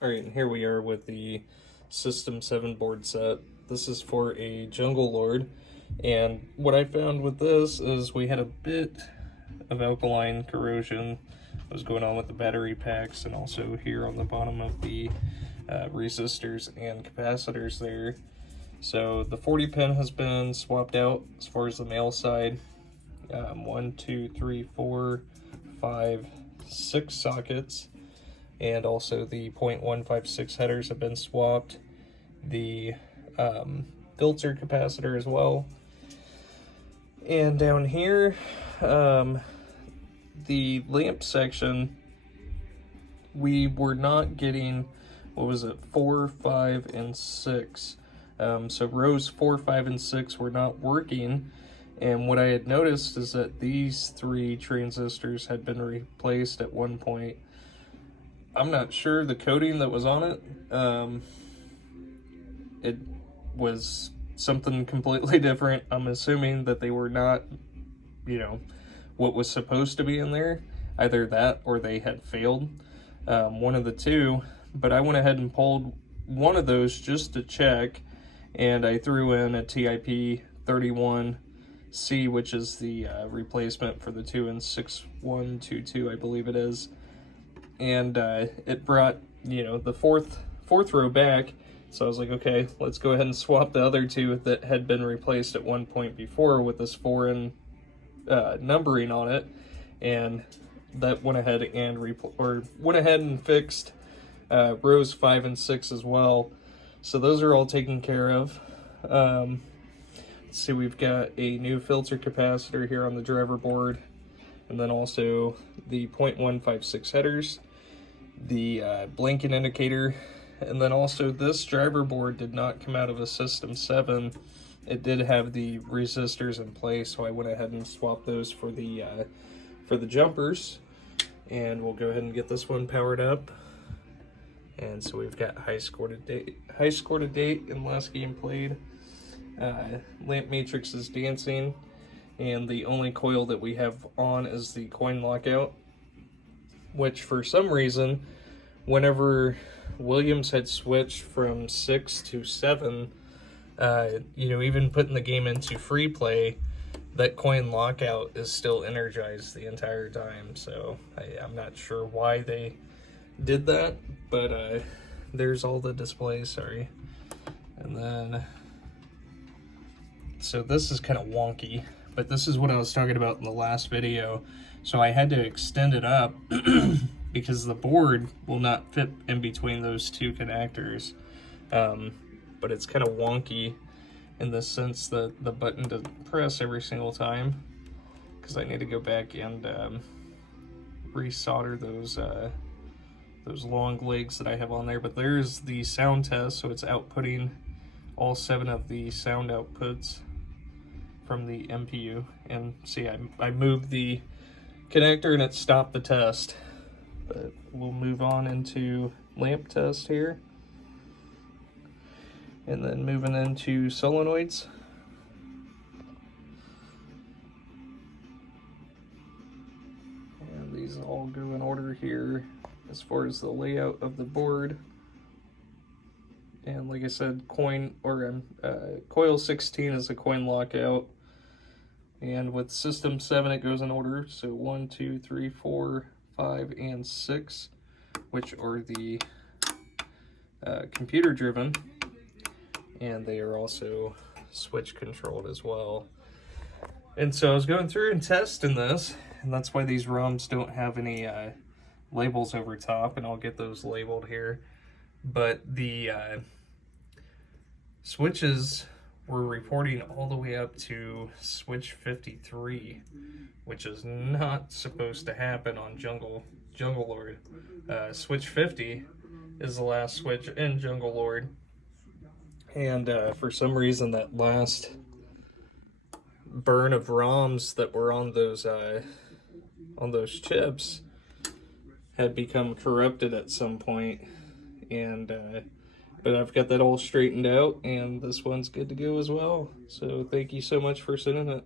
Alright, and here we are with the System 7 board set. This is for a Jungle Lord, and what I found with this is we had a bit of alkaline corrosion that was going on with the battery packs, and also here on the bottom of the resistors and capacitors there. So the 40 pin has been swapped out as far as the male side. 1, 2, 3, 4, 5, 6 sockets. And also the 0.156 headers have been swapped. The filter capacitor as well. And down here, the lamp section, we were not getting, 4, 5, and 6. So rows 4, 5, and 6 were not working. And what I had noticed is that these 3 transistors had been replaced at one point. I'm not sure the coating that was on it. It was something completely different. I'm assuming that they were not, what was supposed to be in there. Either that or they had failed. One of the two. But I went ahead and pulled one of those just to check. And I threw in a TIP 31C, which is the replacement for the 2N6122, I believe it is. And it brought, the fourth row back. So I was like, okay, let's go ahead and swap the other two that had been replaced at one point before with this foreign numbering on it. And that went ahead and fixed rows 5 and 6 as well. So those are all taken care of. Let's see, we've got a new filter capacitor here on the driver board, and then also the 0.156 headers, the blinking indicator, and then also this driver board did not come out of a System 7. It did have the resistors in place, so I went ahead and swapped those for the jumpers. And we'll go ahead and get this one powered up. And so we've got high score to date in last game played. Lamp matrix is dancing, and the only coil that we have on is the coin lockout, which for some reason, whenever Williams had switched from 6 to 7, even putting the game into free play, that coin lockout is still energized the entire time. So I'm not sure why they did that, but there's all the displays, sorry. And then, so this is kind of wonky, but this is what I was talking about in the last video. So I had to extend it up because the board will not fit in between those two connectors. But it's kind of wonky in the sense that the button doesn't press every single time, because I need to go back and resolder those long legs that I have on there. But there's the sound test, so it's outputting all 7 of the sound outputs from the MPU. And see, I moved the connector and it stopped the test. But we'll move on into lamp test here. And then moving into solenoids. And these all go in order here as far as the layout of the board. And like I said, coil 16 is a coin lockout. And with System 7, it goes in order. So 1, 2, 3, 4, 5, and 6, which are the computer driven. And they are also switch controlled as well. And so I was going through and testing this, and that's why these ROMs don't have any labels over top, and I'll get those labeled here. But the switches were reporting all the way up to switch 53, which is not supposed to happen on Jungle Lord. Switch 50 is the last switch in Jungle Lord. And for some reason, that last burn of ROMs that were on those chips had become corrupted at some point. And but I've got that all straightened out, and this one's good to go as well. So thank you so much for sending it.